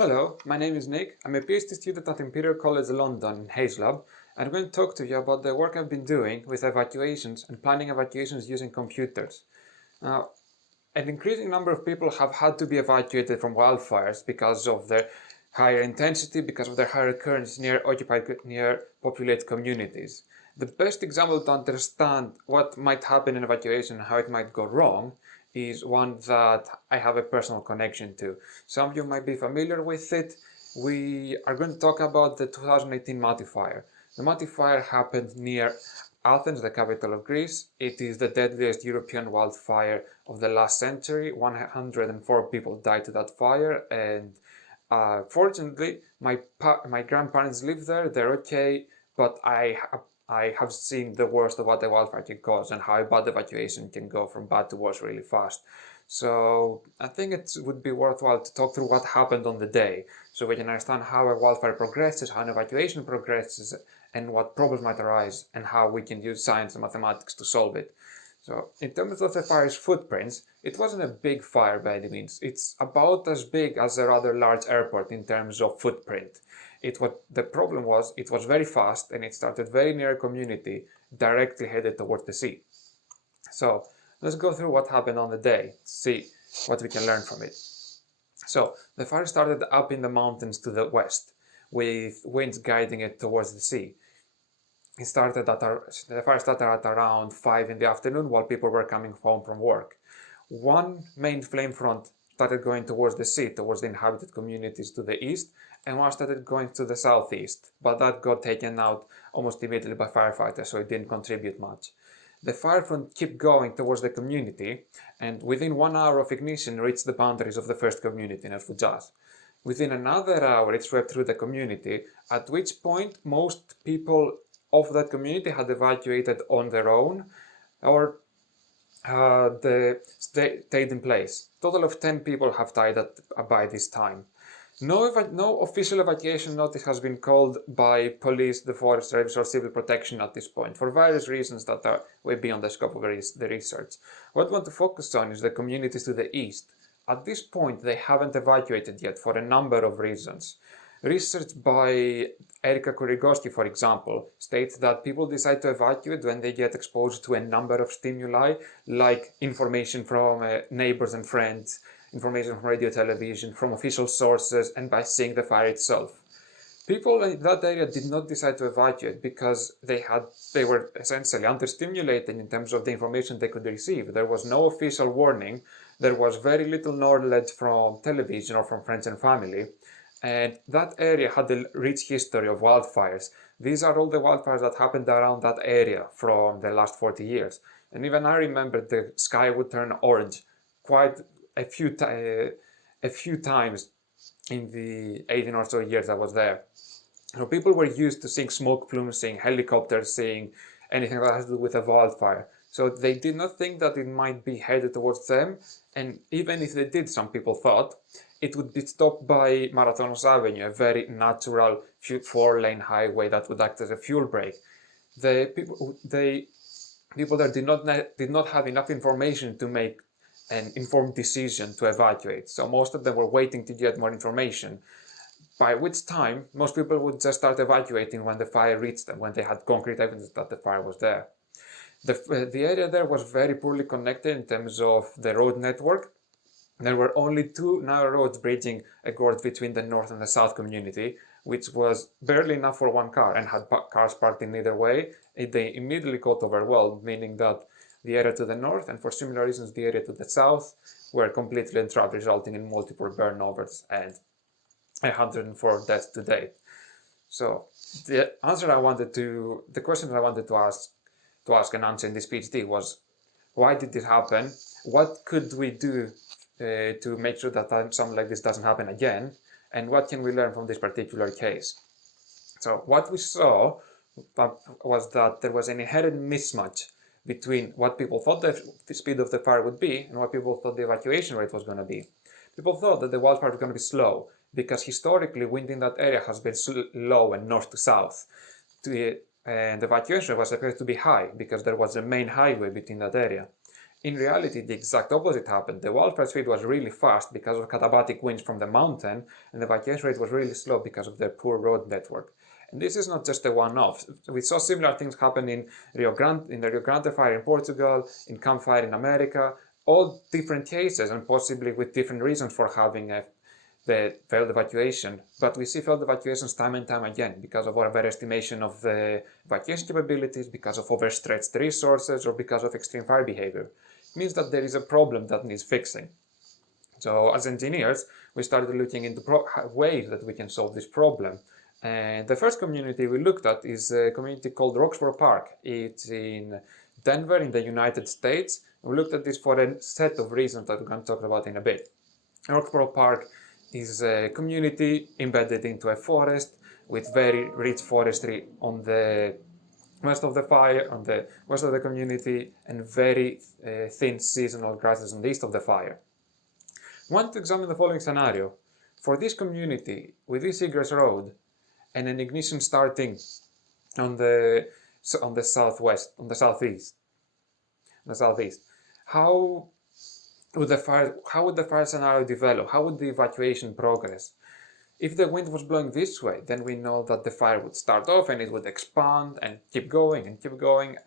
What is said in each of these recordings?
Hello, my name is Nick. I'm a PhD student at Imperial College London in HazeLab, and I'm going to talk to you about the work I've been doing with evacuations and planning evacuations using computers. Now, an increasing number of people have had to be evacuated from wildfires because of their higher intensity, because of their higher occurrence near populated communities. The best example to understand what might happen in evacuation and how it might go wrong is one that I have a personal connection to. Some of you might be familiar with it. We are going to talk about the 2018 Mati fire. The Mati fire happened near Athens, the capital of Greece. It is the deadliest European wildfire of the last century. 104 people died to that fire, and fortunately, my grandparents live there. They're okay, but I have seen the worst of what a wildfire can cause and how a bad evacuation can go from bad to worse really fast. So I think it would be worthwhile to talk through what happened on the day, so we can understand how a wildfire progresses, how an evacuation progresses, and what problems might arise, and how we can use science and mathematics to solve it. So in terms of the fire's footprints, it wasn't a big fire by any means. It's about as big as a rather large airport in terms of footprint. The problem was, it was very fast, and it started very near a community directly headed towards the sea. So let's go through what happened on the day, see what we can learn from it. So the fire started up in the mountains to the west, with winds guiding it towards the sea. The fire started at around 5 in the afternoon while people were coming home from work. One main flame front started going towards the sea, towards the inhabited communities to the east, and one started going to the southeast, but that got taken out almost immediately by firefighters, so it didn't contribute much. The fire front kept going towards the community, and within 1 hour of ignition reached the boundaries of the first community in Elfoujas. Within another hour it swept through the community, at which point most people of that community had evacuated on their own, or they stayed in place. Total of 10 people have died by this time. No official evacuation notice has been called by police, the forest service, or civil protection at this point, for various reasons that are way beyond the scope of the research. What we want to focus on is the communities to the east. At this point, they haven't evacuated yet for a number of reasons. Research by Enrico Ronchi, for example, states that people decide to evacuate when they get exposed to a number of stimuli, like information from neighbors and friends, information from radio, television, from official sources, and by seeing the fire itself. People in that area did not decide to evacuate because they were essentially understimulated in terms of the information they could receive. There was no official warning. There was very little knowledge from television or from friends and family. And that area had a rich history of wildfires. These are all the wildfires that happened around that area from the last 40 years. And even I remember the sky would turn orange quite a few times in the 18 or so years I was there. So people were used to seeing smoke plumes, seeing helicopters, seeing anything that has to do with a wildfire. So they did not think that it might be headed towards them. And even if they did, some people thought, it would be stopped by Marathonos Avenue, a very natural 4-lane highway that would act as a fuel break. The people there did not have enough information to make an informed decision to evacuate. So most of them were waiting to get more information, by which time most people would just start evacuating when the fire reached them, when they had concrete evidence that the fire was there. The area there was very poorly connected in terms of the road network. There were only 2 narrow roads bridging a gorge between the north and the south community, which was barely enough for one car, and had cars parked in either way. They immediately got overwhelmed, meaning that the area to the north, and for similar reasons the area to the south, were completely entrapped, resulting in multiple burnovers and 104 deaths to date. So the question I wanted to ask and answer in this PhD was, why did this happen? What could we do to make sure that something like this doesn't happen again? And what can we learn from this particular case? So what we saw was that there was an inherent mismatch between what people thought the speed of the fire would be and what people thought the evacuation rate was going to be. People thought that the wildfire was going to be slow because historically wind in that area has been low and north to south. And the evacuation rate was supposed to be high because there was a main highway between that area. In reality, the exact opposite happened. The wildfire speed was really fast because of katabatic winds from the mountain, and the evacuation rate was really slow because of their poor road network. And this is not just a one-off. We saw similar things happen in the Rio Grande fire in Portugal, in Camp Fire in America, all different cases and possibly with different reasons for having the failed evacuation. But we see failed evacuations time and time again because of overestimation of the evacuation capabilities, because of overstretched resources, or because of extreme fire behavior. It means that there is a problem that needs fixing. So as engineers, we started looking into ways that we can solve this problem. And the first community we looked at is a community called Roxborough Park. It's in Denver in the United States. We looked at this for a set of reasons that we're going to talk about in a bit. Roxborough Park is a community embedded into a forest with very rich forestry on the west of the fire, on the west of the community, and very thin seasonal grasses on the east of the fire. I want to examine the following scenario. For this community, with this egress road, and an ignition starting on the southeast. How would the fire scenario develop? How would the evacuation progress? If the wind was blowing this way, then we know that the fire would start off and it would expand and keep going,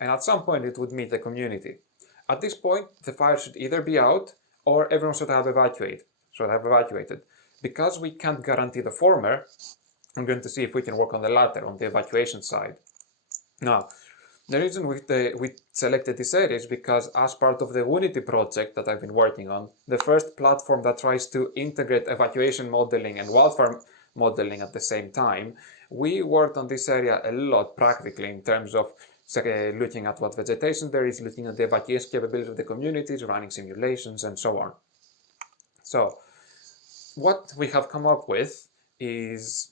and at some point it would meet the community. At this point, the fire should either be out or everyone should have evacuated. Because we can't guarantee the former, I'm going to see if we can work on the latter, on the evacuation side. Now, the reason we selected this area is because as part of the Unity project that I've been working on, the first platform that tries to integrate evacuation modeling and wildfire modeling at the same time, we worked on this area a lot practically in terms of looking at what vegetation there is, looking at the evacuation capabilities of the communities, running simulations, and so on. So, what we have come up with is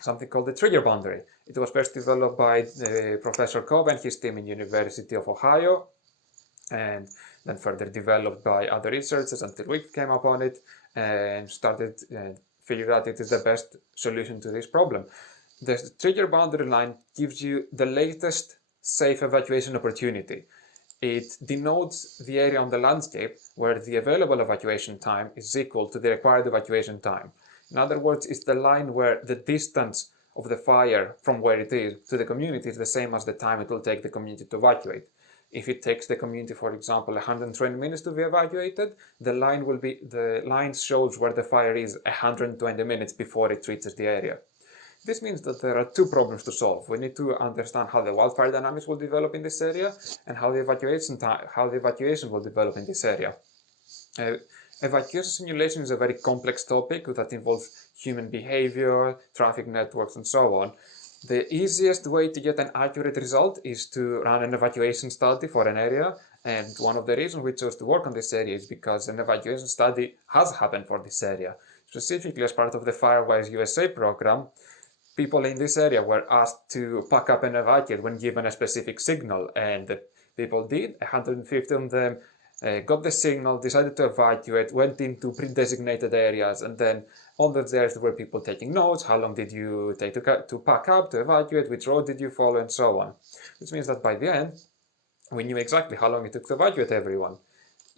something called the trigger boundary. It was first developed by Professor Cobb and his team in University of Ohio, and then further developed by other researchers until we came upon it and started figuring out it is the best solution to this problem. The trigger boundary line gives you the latest safe evacuation opportunity. It denotes the area on the landscape where the available evacuation time is equal to the required evacuation time. In other words, it's the line where the distance of the fire from where it is to the community is the same as the time it will take the community to evacuate. If it takes the community, for example, 120 minutes to be evacuated, the line shows where the fire is 120 minutes before it reaches the area. This means that there are two problems to solve. We need to understand how the wildfire dynamics will develop in this area and how the evacuation will develop in this area. Evacuation simulation is a very complex topic that involves human behavior, traffic networks, and so on. The easiest way to get an accurate result is to run an evacuation study for an area, and one of the reasons we chose to work on this area is because an evacuation study has happened for this area. Specifically, as part of the Firewise USA program, people in this area were asked to pack up and evacuate when given a specific signal, and people did. 150 of them got the signal, decided to evacuate, went into pre-designated areas, and then on those areas there were people taking notes. How long did you take to pack up, to evacuate, which road did you follow, and so on. Which means that by the end, we knew exactly how long it took to evacuate everyone.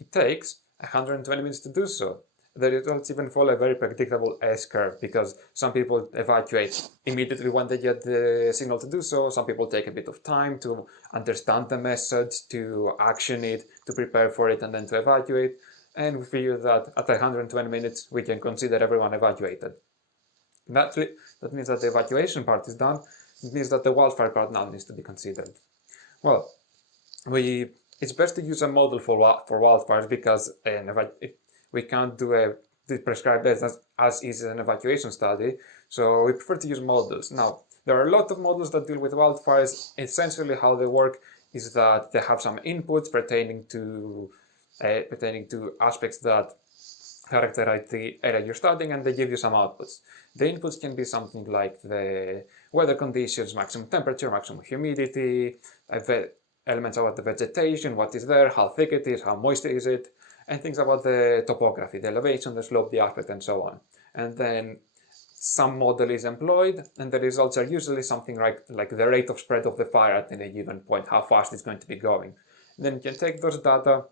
It takes 120 minutes to do so. The results even follow a very predictable S-curve because some people evacuate immediately when they get the signal to do so. Some people take a bit of time to understand the message, to action it, to prepare for it, and then to evacuate. And we figure that at 120 minutes, we can consider everyone evacuated. That means that the evacuation part is done. It means that the wildfire part now needs to be considered. Well, it's best to use a model for wildfires because we can't prescribe this as easy as an evacuation study, so we prefer to use models. Now, there are a lot of models that deal with wildfires. Essentially, how they work is that they have some inputs pertaining to aspects that characterize the area you're studying, and they give you some outputs. The inputs can be something like the weather conditions, maximum temperature, maximum humidity, elements about the vegetation, what is there, how thick it is, how moist is it, and things about the topography, the elevation, the slope, the aspect, and so on. And then some model is employed, and the results are usually something like the rate of spread of the fire at any given point, how fast it's going to be going. And then you can take those data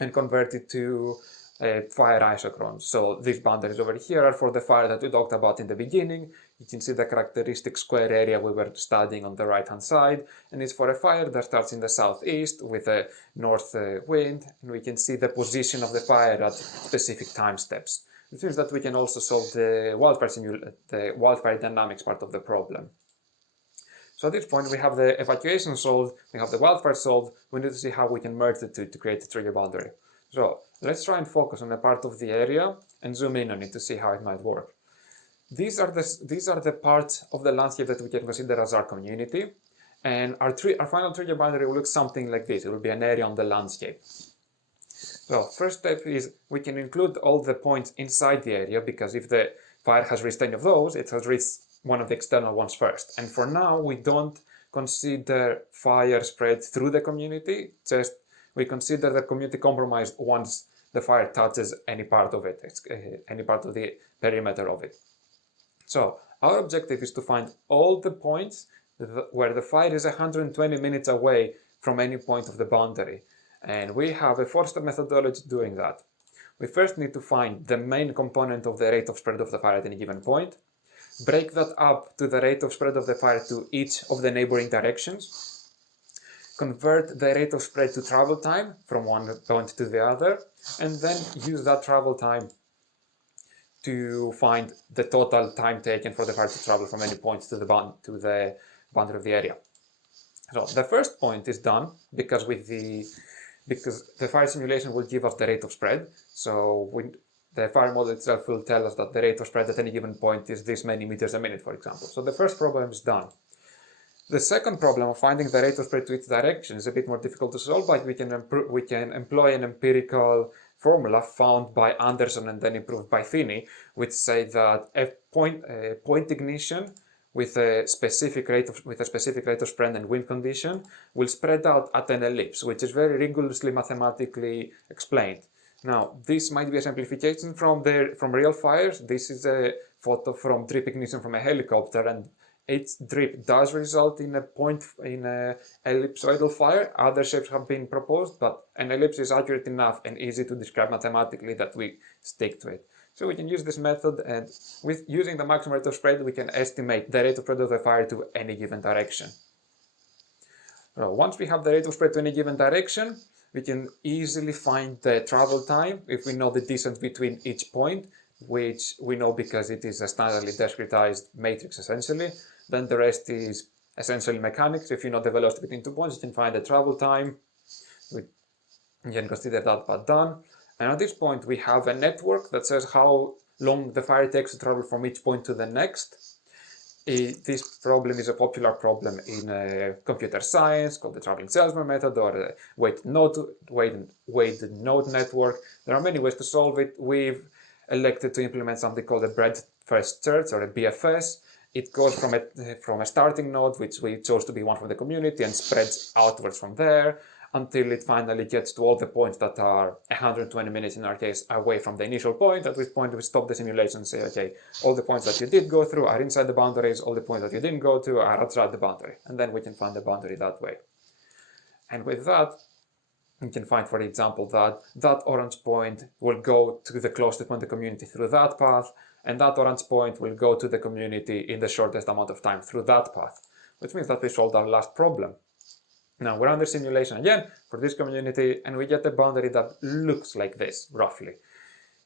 and convert it to fire isochrones. So these boundaries over here are for the fire that we talked about in the beginning. You can see the characteristic square area we were studying on the right hand side, and it's for a fire that starts in the southeast with a north wind, and we can see the position of the fire at specific time steps. It means that we can also solve the wildfire dynamics part of the problem. So at this point we have the evacuation solved, we have the wildfire solved, we need to see how we can merge the two to create a trigger boundary. So let's try and focus on a part of the area and zoom in on it to see how it might work. These are the parts of the landscape that we can consider as our community, and our final trigger boundary will look something like this. It will be an area on the landscape. So first step is we can include all the points inside the area, because if the fire has reached any of those, it has reached one of the external ones first. And for now, we don't consider fire spread through the community, just we consider the community compromised once the fire touches any part of it, any part of the perimeter of it. So our objective is to find all the points where the fire is 120 minutes away from any point of the boundary. And we have a 4-step methodology doing that. We first need to find the main component of the rate of spread of the fire at any given point, break that up to the rate of spread of the fire to each of the neighboring directions, convert the rate of spread to travel time from one point to the other, and then use that travel time to find the total time taken for the fire to travel from any point to the boundary of the area. So the first point is done because the fire simulation will give us the rate of spread. So the fire model itself will tell us that the rate of spread at any given point is this many meters a minute, for example. So the first problem is done. The second problem of finding the rate of spread to each direction is a bit more difficult to solve, but we can employ an empirical formula found by Anderson and then improved by Finney, which say that a point ignition with a specific rate of spread and wind condition will spread out at an ellipse, which is very rigorously mathematically explained. Now, this might be a simplification from real fires. This is a photo from drip ignition from a helicopter, and each drip does result in a ellipsoidal fire. Other shapes have been proposed, but an ellipse is accurate enough and easy to describe mathematically that we stick to it. So we can use this method, and with using the maximum rate of spread, we can estimate the rate of spread of the fire to any given direction. So once we have the rate of spread to any given direction, we can easily find the travel time if we know the distance between each point, which we know because it is a standardly discretized matrix essentially. Then the rest is essentially mechanics. If you know the velocity between 2 points, you can find the travel time. You can consider that part done. And at this point, we have a network that says how long the fire takes to travel from each point to the next. This problem is a popular problem in computer science called the traveling salesman method, or the weighted node network. There are many ways to solve it. We've elected to implement something called a breadth first search, or a BFS. It goes from a starting node, which we chose to be one from the community, and spreads outwards from there until it finally gets to all the points that are 120 minutes, in our case, away from the initial point, at which point we stop the simulation and say, okay, all the points that you did go through are inside the boundaries, all the points that you didn't go to are outside the boundary, and then we can find the boundary that way. And with that, we can find, for example, that orange point will go to the closest point of the community through that path, and that orange point will go to the community in the shortest amount of time through that path, which means that we solved our last problem. Now we're under simulation again for this community, and we get a boundary that looks like this, roughly.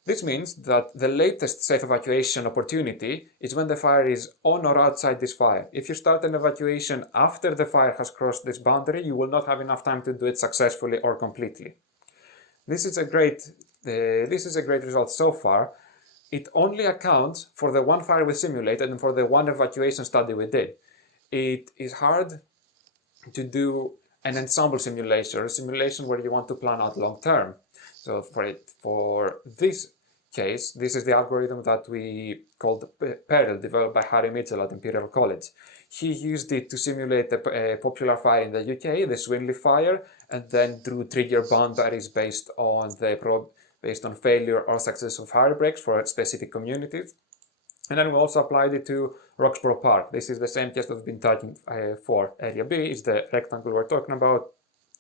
This means that the latest safe evacuation opportunity is when the fire is on or outside this fire. If you start an evacuation after the fire has crossed this boundary, you will not have enough time to do it successfully or completely. This is a great result so far. It only accounts for the one fire we simulated and for the one evacuation study we did. It is hard to do an ensemble simulation, or a simulation where you want to plan out long term. So for this case, this is the algorithm that we called Peril, developed by Harry Mitchell at Imperial College. He used it to simulate a popular fire in the UK, the Swinley fire, and then drew trigger boundaries based on failure or success of fire breaks for specific communities. And then we also applied it to Roxborough Park. This is the same case that we've been talking for. Area B is the rectangle we're talking about.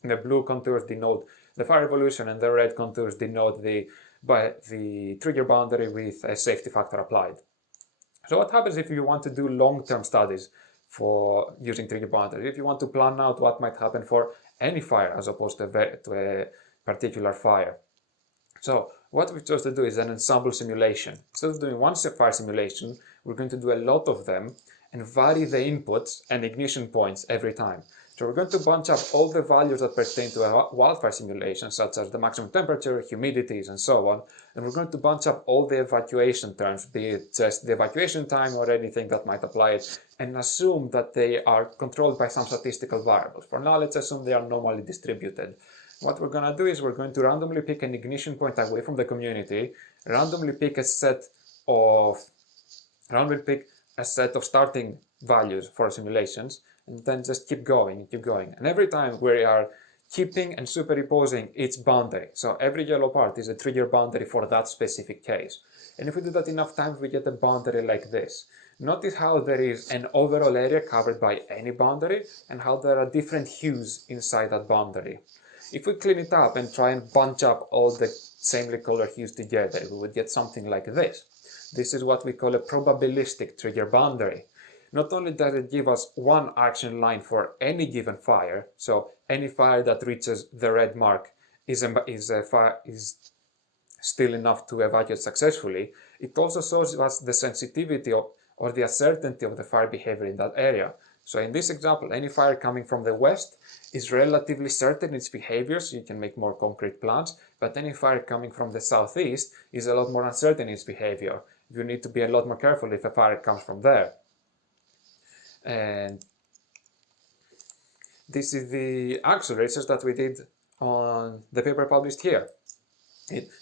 The blue contours denote The fire evolution and the red contours denote the trigger boundary with a safety factor applied. So what happens if you want to do long-term studies for using trigger boundaries? If you want to plan out what might happen for any fire as opposed to a particular fire. So what we chose to do is an ensemble simulation. Instead of doing one fire simulation, we're going to do a lot of them and vary the inputs and ignition points every time. So we're going to bunch up all the values that pertain to a wildfire simulation, such as the maximum temperature, humidities, and so on. And we're going to bunch up all the evacuation terms, be it just the evacuation time or anything that might apply it, and assume that they are controlled by some statistical variables. For now, let's assume they are normally distributed. What we're going to do is we're going to randomly pick an ignition point away from the community, randomly pick a set of starting values for simulations, and then just keep going. And every time we are keeping and superimposing each boundary. So every yellow part is a trigger boundary for that specific case. And if we do that enough times, we get a boundary like this. Notice how there is an overall area covered by any boundary and how there are different hues inside that boundary. If we clean it up and try and bunch up all the samely colored hues together, we would get something like this. This is what we call a probabilistic trigger boundary. Not only does it give us one action line for any given fire, so any fire that reaches the red mark is still enough to evacuate successfully, it also shows us the sensitivity or the uncertainty of the fire behavior in that area. So in this example, any fire coming from the west is relatively certain in its behavior, so you can make more concrete plans, but any fire coming from the southeast is a lot more uncertain in its behavior. You need to be a lot more careful if a fire comes from there. And this is the actual research that we did on the paper published here.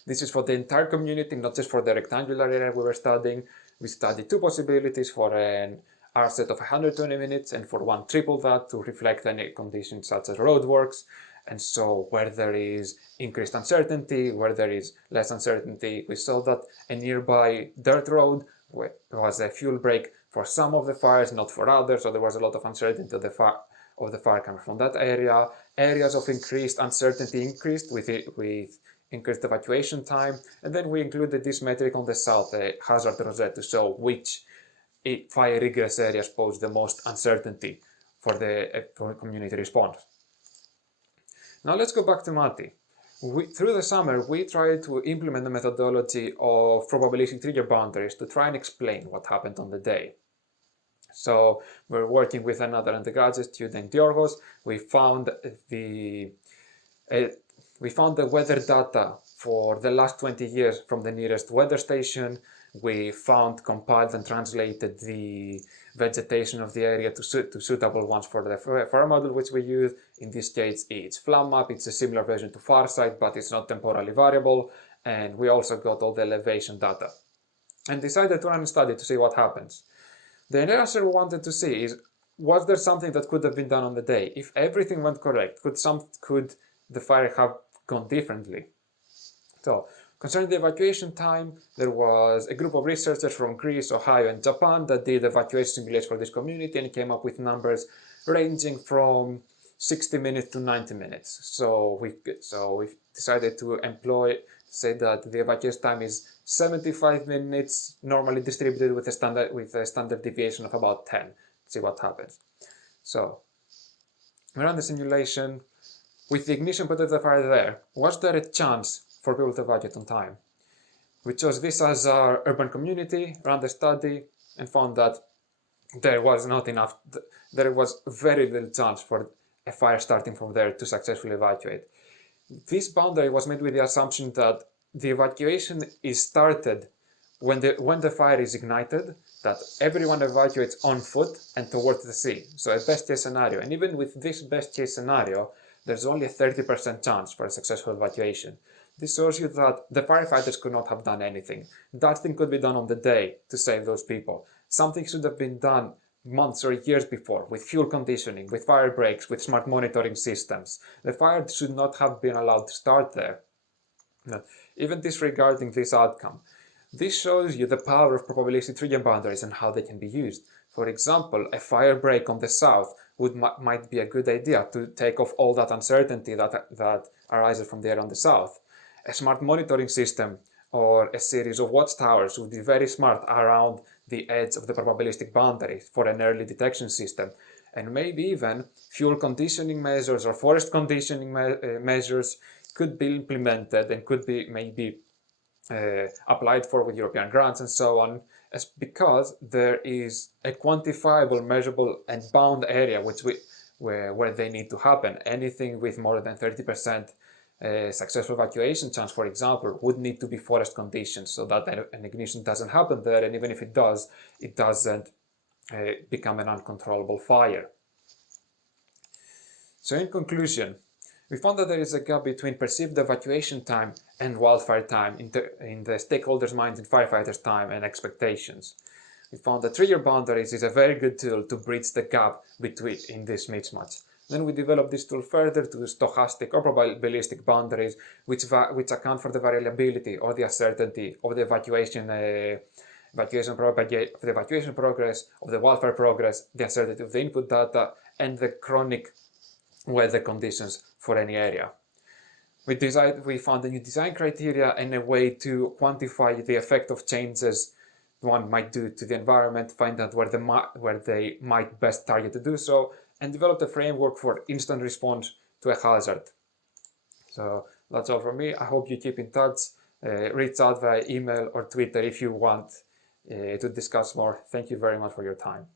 This is for the entire community, not just for the rectangular area we were studying. We studied two possibilities for an R set of 120 minutes and for one triple that to reflect any conditions such as roadworks. And so where there is increased uncertainty, where there is less uncertainty, we saw that a nearby dirt road was a fuel break for some of the fires, not for others, so there was a lot of uncertainty of the fire coming from that area. Areas of increased uncertainty increased with increased evacuation time, and then we included this metric on the south, a hazard rosette, to show which fire egress areas pose the most uncertainty for the community response. Now let's go back to Matti. Through the summer, we tried to implement the methodology of probabilistic trigger boundaries to try and explain what happened on the day. So we're working with another undergraduate student, Yorgos. We found the weather data for the last 20 years from the nearest weather station. We compiled and translated the vegetation of the area to suitable ones for the fire model which we use. In this case, it's FlamMap. It's a similar version to Farsight, but it's not temporally variable. And we also got all the elevation data. And decided to run a study to see what happens. The answer we wanted to see is, was there something that could have been done on the day? If everything went correct, could the fire have gone differently? So, concerning the evacuation time, there was a group of researchers from Greece, Ohio, and Japan that did evacuation simulations for this community and came up with numbers ranging from 60 minutes to 90 minutes. So we decided to say that the evacuation time is 75 minutes, normally distributed with a standard deviation of about 10. See what happens. So we ran the simulation with the ignition point of the fire there. Was there a chance for people to evacuate on time? We chose this as our urban community, ran the study, and found that there was not enough. There was very little chance for a fire starting from there to successfully evacuate. This boundary was made with the assumption that the evacuation is started when the fire is ignited, that everyone evacuates on foot and towards the sea. So a best case scenario. And even with this best case scenario, there's only a 30% chance for a successful evacuation. This shows you that the firefighters could not have done anything. That thing could be done on the day to save those people. Something should have been done months or years before, with fuel conditioning, with fire breaks, with smart monitoring systems. The fire should not have been allowed to start there. Even disregarding this outcome, this shows you the power of probabilistic trigger boundaries and how they can be used. For example, a fire break on the south might be a good idea to take off all that uncertainty that arises from there on the south. A smart monitoring system or a series of watchtowers would be very smart around the edge of the probabilistic boundary for an early detection system. And maybe even fuel conditioning measures or forest conditioning measures could be implemented and could be maybe applied for with European grants and so on, because there is a quantifiable, measurable and bound area where they need to happen. Anything with more than 30% successful evacuation chance, for example, would need to be forest conditions so that an ignition doesn't happen there, and even if it does, it doesn't become an uncontrollable fire. So in conclusion, we found that there is a gap between perceived evacuation time and wildfire time in the stakeholders' minds, in firefighters' time and expectations. We found that trigger boundaries is a very good tool to bridge the gap in this mismatch. Then we developed this tool further to stochastic or probabilistic boundaries, which account for the variability or the uncertainty of the evacuation progress, of the wildfire progress, the uncertainty of the input data, and the chronic weather conditions for any area. We found a new design criteria and a way to quantify the effect of changes one might do to the environment, find out where they might best target to do so, and developed a framework for instant response to a hazard. So that's all from me. I hope you keep in touch. Reach out via email or Twitter if you want to discuss more. Thank you very much for your time.